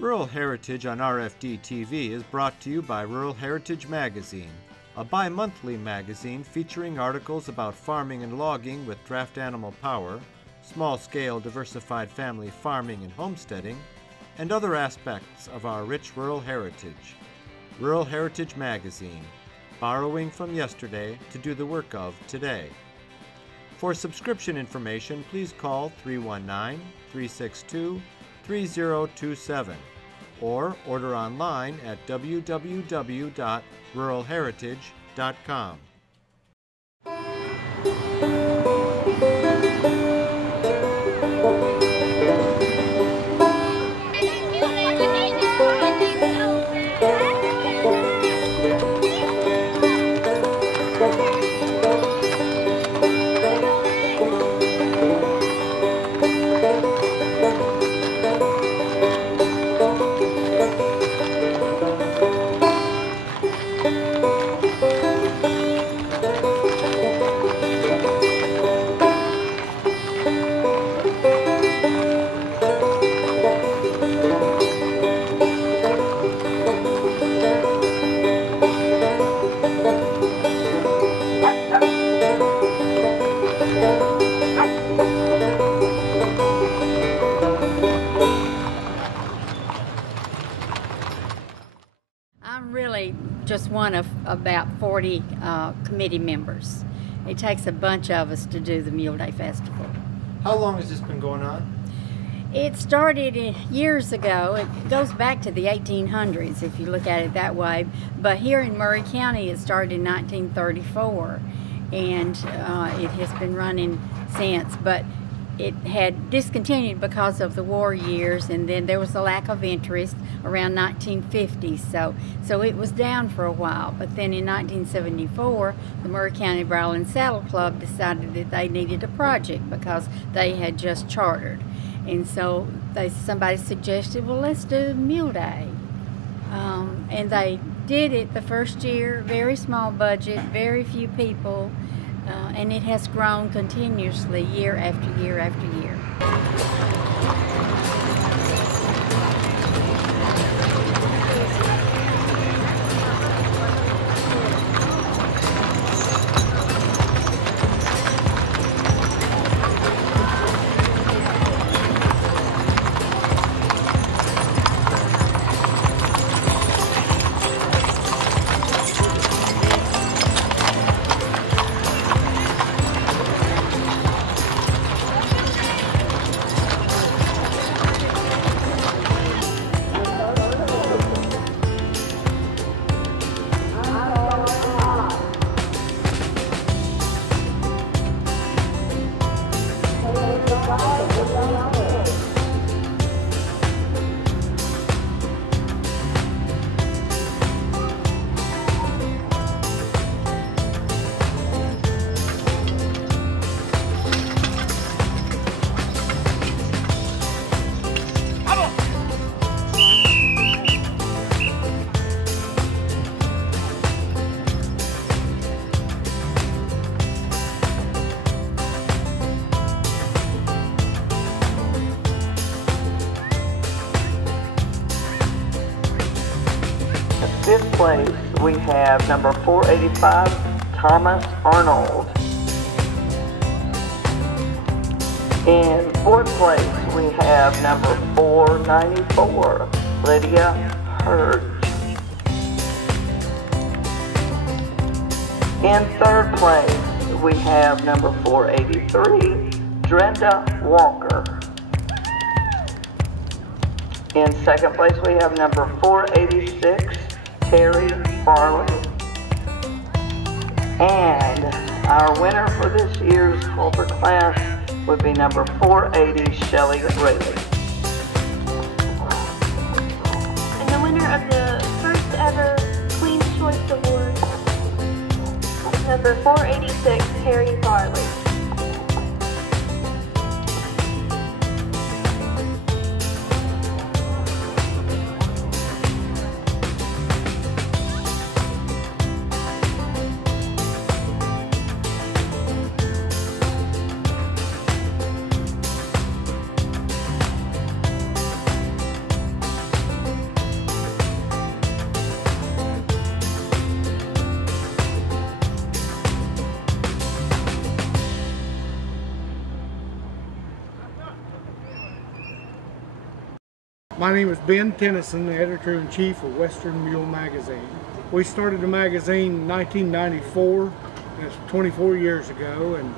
Rural Heritage on RFD TV is brought to you by Rural Heritage Magazine, a bi-monthly magazine featuring articles about farming and logging with draft animal power, small-scale diversified family farming and homesteading, and other aspects of our rich rural heritage. Rural Heritage Magazine, borrowing from yesterday to do the work of today. For subscription information, please call 319-362-3027 or order online at www.ruralheritage.com. Just one of about 40 committee members. It takes a bunch of us to do the Mule Day Festival. How long has this been going on? It started years ago. It goes back to the 1800s if you look at it that way. But here in Maury County it started in 1934 and it has been running since. But it had discontinued because of the war years, and then there was a lack of interest around 1950, so it was down for a while. But then in 1974, the Maury County Bridle and Saddle Club decided that they needed a project because they had just chartered, and so somebody suggested, well, let's do Mule Day, and they did it the first year. Very small budget, very few people. And it has grown continuously year after year after year. Fifth place, we have number 485, Thomas Arnold. In fourth place, we have number 494, Lydia Hurd. In third place, we have number 483, Drenda Walker. In second place, we have number 486, Terry Farley. And our winner for this year's Culver class would be number 480, Shelley Rayleigh. And the winner of the first ever Queen's Choice Award is number 486, Terry Farley. My name is Ben Tennison, the editor-in-chief of Western Mule magazine. We started the magazine in 1994, that's 24 years ago, and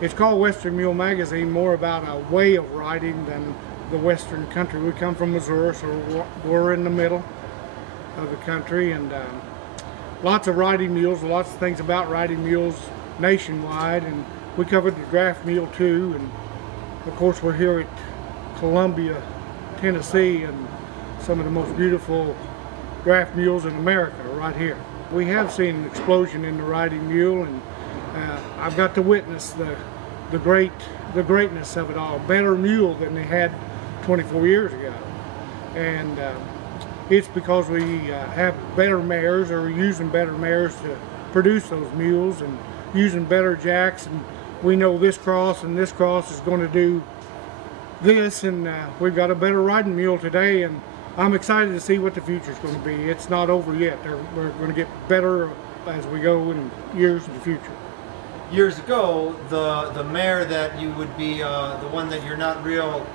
it's called Western Mule magazine, more about a way of riding than the Western country. We come from Missouri, so we're in the middle of the country, and lots of riding mules, lots of things about riding mules nationwide, and we covered the draft mule too, and of course we're here at Columbia, Tennessee, and some of the most beautiful draft mules in America are right here. We have seen an explosion in the riding mule, and I've got to witness the greatness of it all. Better mule than they had 24 years ago, and it's because we have better mares, or using better mares to produce those mules, and using better jacks, and we know this cross and this cross is going to do this, and we've got a better riding mule today, and I'm excited to see what the future is going to be. It's not over yet. We're going to get better as we go in years in the future. Years ago, the mare that you would be, the one that you're not real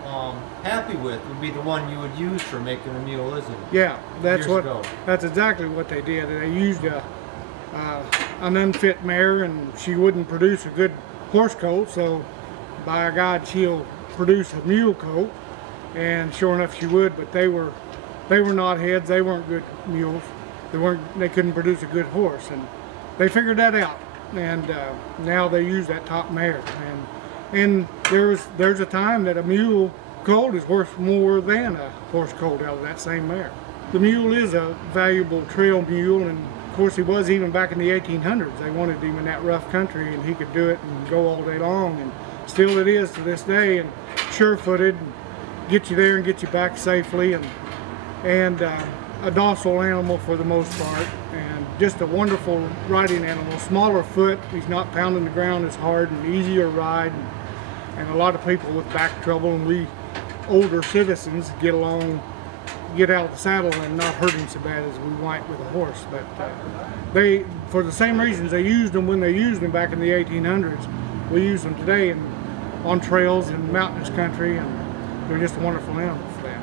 happy with, would be the one you would use for making a mule, isn't it? Yeah, that's exactly what they did. They used an unfit mare, and she wouldn't produce a good horse coat, so by God, she'll produce a mule coat, and sure enough she would, but they were not heads. They weren't good mules. They couldn't produce a good horse, and they figured that out, and now they use that top mare, and there's a time that a mule colt is worth more than a horse colt out of that same mare. The mule is a valuable trail mule, and of course he was even back in the 1800s. They wanted him in that rough country, and he could do it and go all day long, and still it is to this day, and sure-footed, and get you there and get you back safely, and a docile animal for the most part, and just a wonderful riding animal. Smaller foot, he's not pounding the ground as hard, and easier ride, and a lot of people with back trouble, and we older citizens get out of the saddle and not hurting so bad as we might with a horse. But they, for the same reasons they used them when they used them back in the 1800s, we use them today on trails in mountainous country, and they're just a wonderful animal for that.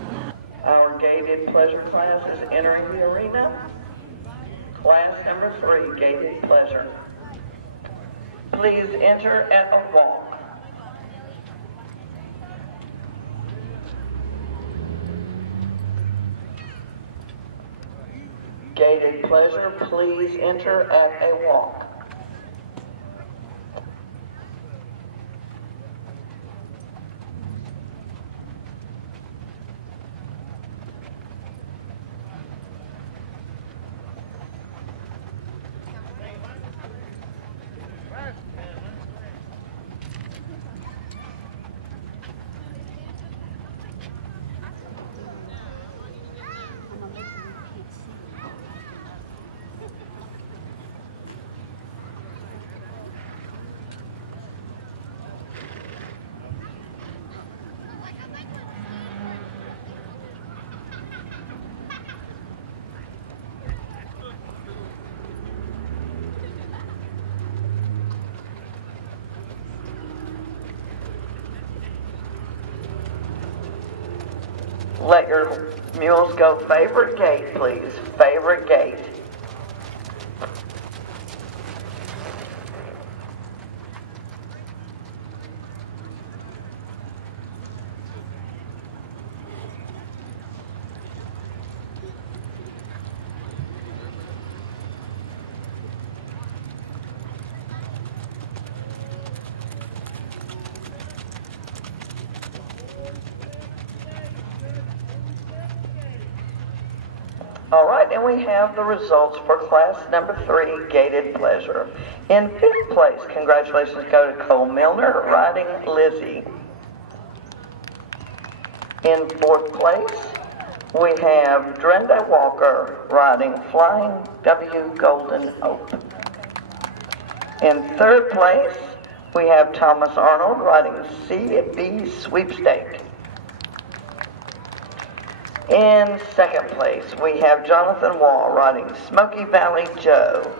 Our Gaited Pleasure class is entering the arena. Class number 3, Gaited Pleasure. Please enter at a walk. Gaited Pleasure, please enter at a walk. Let your mules go favorite gate, please. Favorite gate. All right, and we have the results for class number 3, Gaited Pleasure. In 5th place, congratulations go to Cole Milner, riding Lizzie. In 4th place, we have Drenda Walker, riding Flying W Golden Hope. In 3rd place, we have Thomas Arnold, riding CB Sweepstake. In 2nd place, we have Jonathan Wall riding Smoky Valley Joe.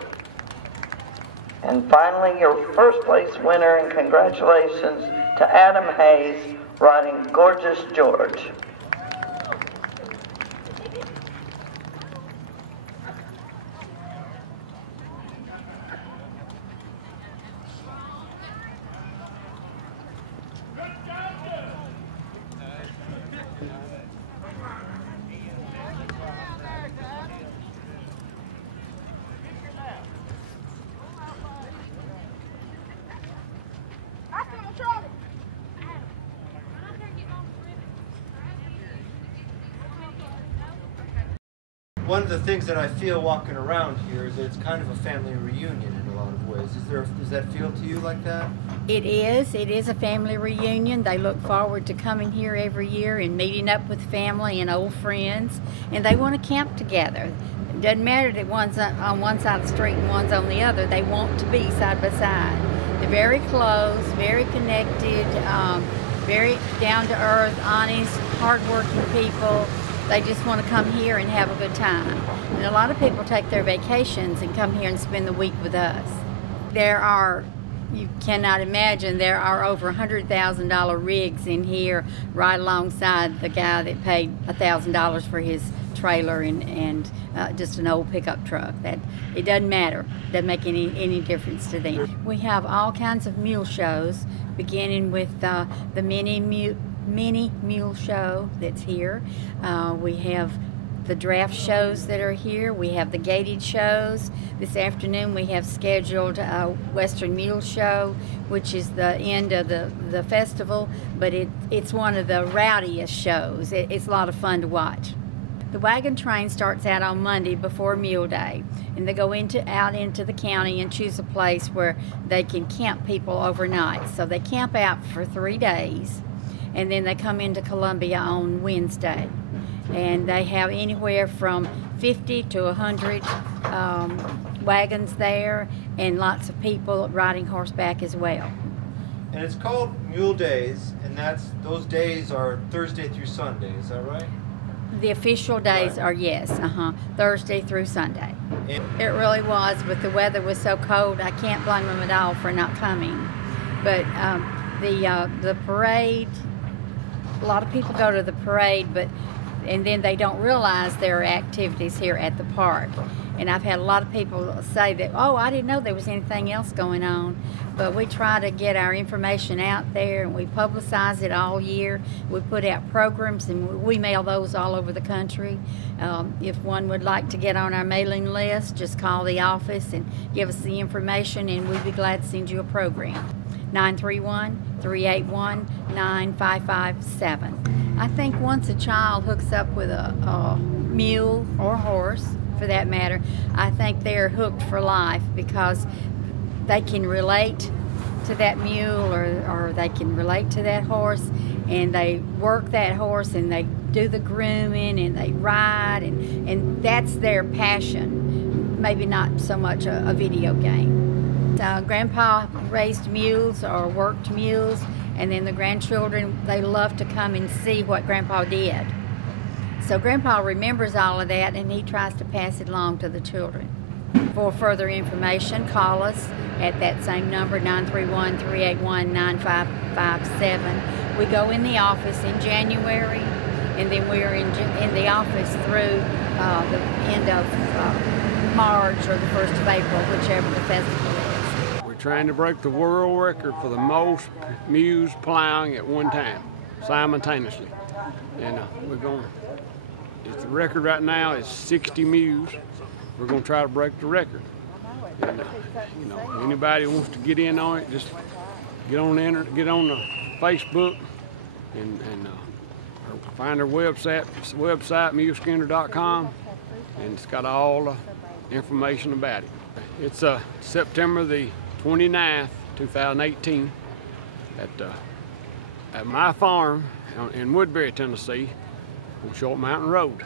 And finally, your 1st place winner, and congratulations to Adam Hayes riding Gorgeous George. One of the things that I feel walking around here is that it's kind of a family reunion in a lot of ways. Does that feel to you like that? It is. It is a family reunion. They look forward to coming here every year and meeting up with family and old friends, and they want to camp together. It doesn't matter that one's on one side of the street and one's on the other. They want to be side by side. They're very close, very connected, very down-to-earth, honest, hard-working people. They just want to come here and have a good time. And a lot of people take their vacations and come here and spend the week with us. There are, you cannot imagine, there are over $100,000 rigs in here right alongside the guy that paid $1,000 for his trailer and just an old pickup truck. That it doesn't matter. Doesn't make any difference to them. We have all kinds of mule shows, beginning with the Mini-Mule Show that's here. We have the draft shows that are here. We have the Gaited shows. This afternoon we have scheduled a Western Mule Show, which is the end of the festival, but it's one of the rowdiest shows. It's a lot of fun to watch. The Wagon Train starts out on Monday before Mule Day, and they go out into the county and choose a place where they can camp people overnight. So they camp out for 3 days, and then they come into Columbia on Wednesday. And they have anywhere from 50 to 100 wagons there, and lots of people riding horseback as well. And it's called Mule Days, and those days are Thursday through Sunday, is that right? The official days are, yes, Thursday through Sunday. It really was, but the weather was so cold, I can't blame them at all for not coming. But the parade, a lot of people go to the parade, and then they don't realize there are activities here at the park. And I've had a lot of people say that, oh, I didn't know there was anything else going on. But we try to get our information out there, and we publicize it all year. We put out programs, and we mail those all over the country. If one would like to get on our mailing list, just call the office and give us the information, and we'd be glad to send you a program. 931-381-9557. I think once a child hooks up with a mule or horse, for that matter, I think they're hooked for life, because they can relate to that mule or they can relate to that horse, and they work that horse, and they do the grooming, and they ride, and that's their passion, maybe not so much a video game. Grandpa raised mules or worked mules, and then the grandchildren, they love to come and see what Grandpa did. So Grandpa remembers all of that, and he tries to pass it along to the children. For further information, call us at that same number, 931-381-9557. We go in the office in January, and then we're in the office through the end of March or the 1st of April, whichever the festival is. We're trying to break the world record for the most mules plowing at one time, simultaneously. And the record right now is 60 mules. We're going to try to break the record. And, anybody who wants to get in on it, just get on the Facebook and find our website, muleskinner.com, and it's got all the information about it. It's September the 29th, 2018, at my farm in Woodbury, Tennessee, on Short Mountain Road.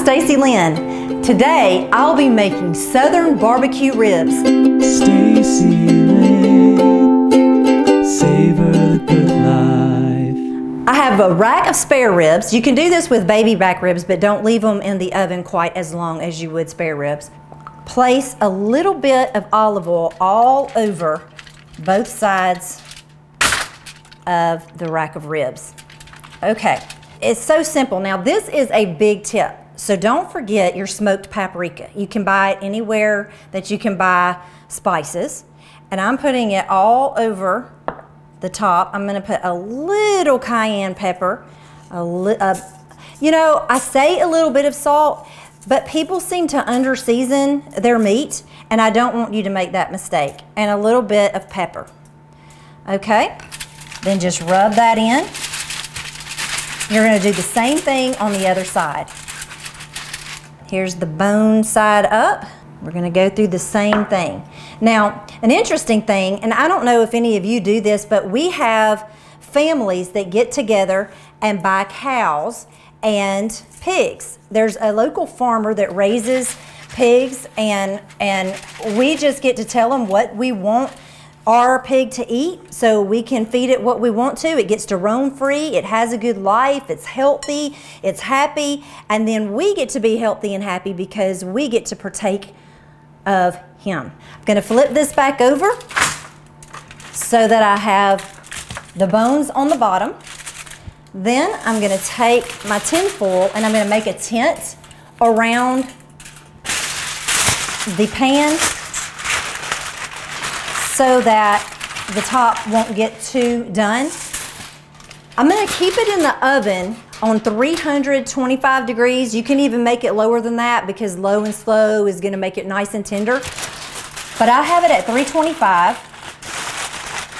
Stacy Lynn. Today I'll be making Southern barbecue ribs. Stacy Lynn, savor the good life. I have a rack of spare ribs. You can do this with baby back ribs, but don't leave them in the oven quite as long as you would spare ribs. Place a little bit of olive oil all over both sides of the rack of ribs. Okay, it's so simple. Now this is a big tip, so don't forget your smoked paprika. You can buy it anywhere that you can buy spices, and I'm putting it all over the top. I'm gonna put a little cayenne pepper, you know, I say a little bit of salt, but people seem to under-season their meat, and I don't want you to make that mistake. And a little bit of pepper. Okay, then just rub that in. You're gonna do the same thing on the other side. Here's the bone side up. We're gonna go through the same thing. Now, an interesting thing, and I don't know if any of you do this, but we have families that get together and buy cows and pigs. There's a local farmer that raises pigs, and we just get to tell them what we want our pig to eat, so we can feed it what we want to. It gets to roam free, it has a good life, it's healthy, it's happy, and then we get to be healthy and happy because we get to partake of him. I'm gonna flip this back over so that I have the bones on the bottom. Then I'm gonna take my tin foil and I'm gonna make a tent around the pan so that the top won't get too done. I'm gonna keep it in the oven on 325 degrees. You can even make it lower than that because low and slow is gonna make it nice and tender. But I have it at 325,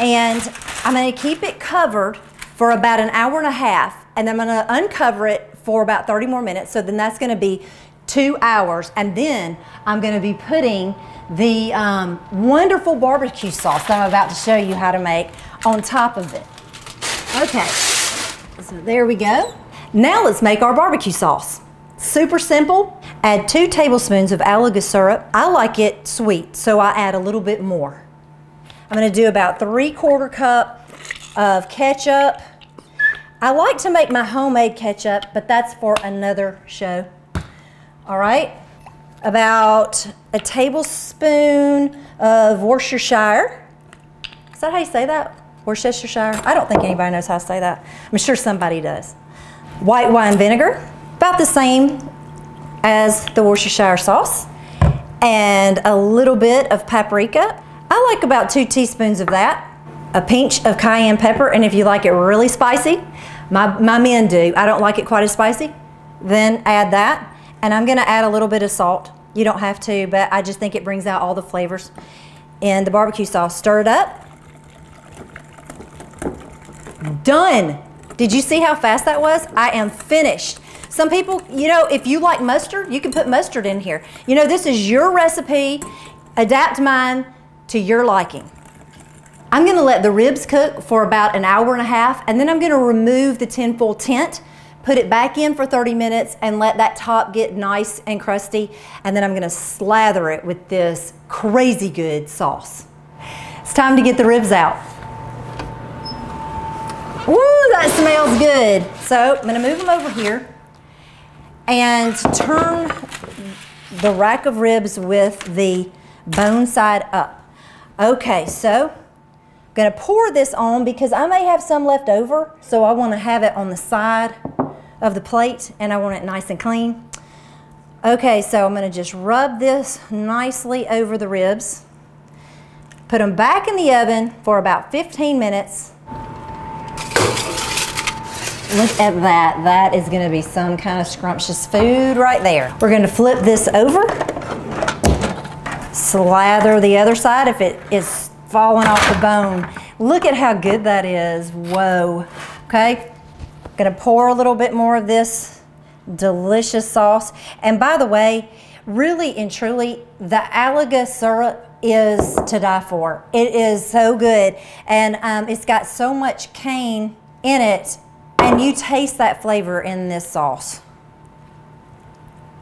and I'm gonna keep it covered for about an hour and a half, and I'm gonna uncover it for about 30 more minutes, so then that's gonna be 2 hours, and then I'm gonna be putting the wonderful barbecue sauce that I'm about to show you how to make on top of it. Okay, so there we go. Now let's make our barbecue sauce. Super simple. Add 2 tablespoons of Alaga syrup. I like it sweet, so I add a little bit more. I'm gonna do about 3/4 cup of ketchup. I like to make my homemade ketchup, but that's for another show. All right, about a tablespoon of Worcestershire. Is that how you say that? Worcestershire? I don't think anybody knows how to say that. I'm sure somebody does. White wine vinegar, about the same as the Worcestershire sauce. And a little bit of paprika. I like about 2 teaspoons of that. A pinch of cayenne pepper, and if you like it really spicy, my men do. I don't like it quite as spicy. Then add that. And I'm gonna add a little bit of salt. You don't have to, but I just think it brings out all the flavors in the barbecue sauce. Stir it up. Done. Did you see how fast that was? I am finished. Some people, you know, if you like mustard, you can put mustard in here. You know, this is your recipe. Adapt mine to your liking. I'm gonna let the ribs cook for about an hour and a half, and then I'm gonna remove the tinfoil tent, put it back in for 30 minutes, and let that top get nice and crusty, and then I'm gonna slather it with this crazy good sauce. It's time to get the ribs out. Woo, that smells good. So I'm gonna move them over here and turn the rack of ribs with the bone side up. Okay, so I'm gonna pour this on because I may have some left over, so I wanna have it on the side of the plate and I want it nice and clean. Okay, so I'm gonna just rub this nicely over the ribs, put them back in the oven for about 15 minutes. Look at that. That is gonna be some kind of scrumptious food right there. We're gonna flip this over, slather the other side if it is falling off the bone. Look at how good that is. Whoa. Okay, gonna pour a little bit more of this delicious sauce. And by the way, really and truly, the Alaga syrup is to die for. It is so good, and it's got so much cane in it, and you taste that flavor in this sauce.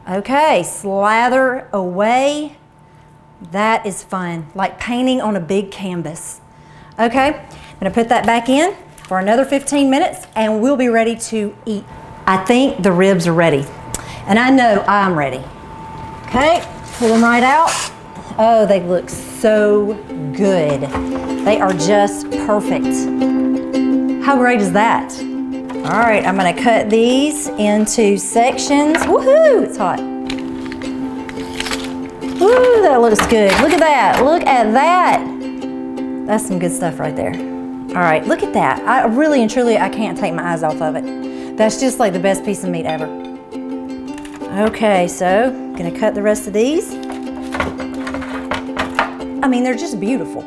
Okay, slather away. That is fun, like painting on a big canvas. Okay, I'm gonna put that back in for another 15 minutes and we'll be ready to eat. I think the ribs are ready, and I know I'm ready. Okay, pull them right out. Oh, they look so good. They are just perfect. How great is that? All right, I'm gonna cut these into sections. Woohoo, it's hot. Woo, that looks good. Look at that, look at that. That's some good stuff right there. All right, look at that. I really and truly, I can't take my eyes off of it. That's just like the best piece of meat ever. Okay, so I'm gonna cut the rest of these. I mean, they're just beautiful.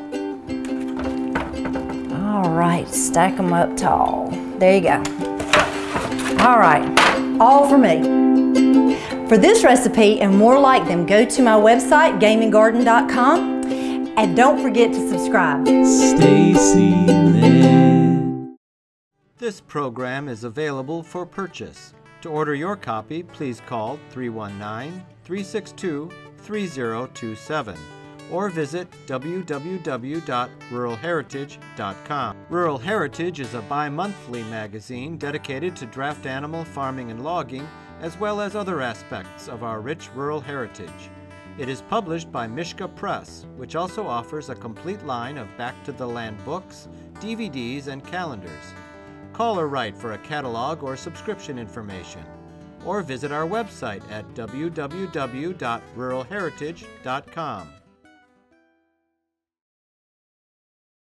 All right, stack them up tall. There you go. All right, all for me. For this recipe and more like them, go to my website, gaminggarden.com, and don't forget to subscribe. Stacy Lynn. This program is available for purchase. To order your copy, please call 319-362-3027 or visit www.ruralheritage.com. Rural Heritage is a bi-monthly magazine dedicated to draft animal farming and logging, as well as other aspects of our rich rural heritage. It is published by Mishka Press, which also offers a complete line of Back to the Land books, DVDs, and calendars. Call or write for a catalog or subscription information, or visit our website at www.ruralheritage.com.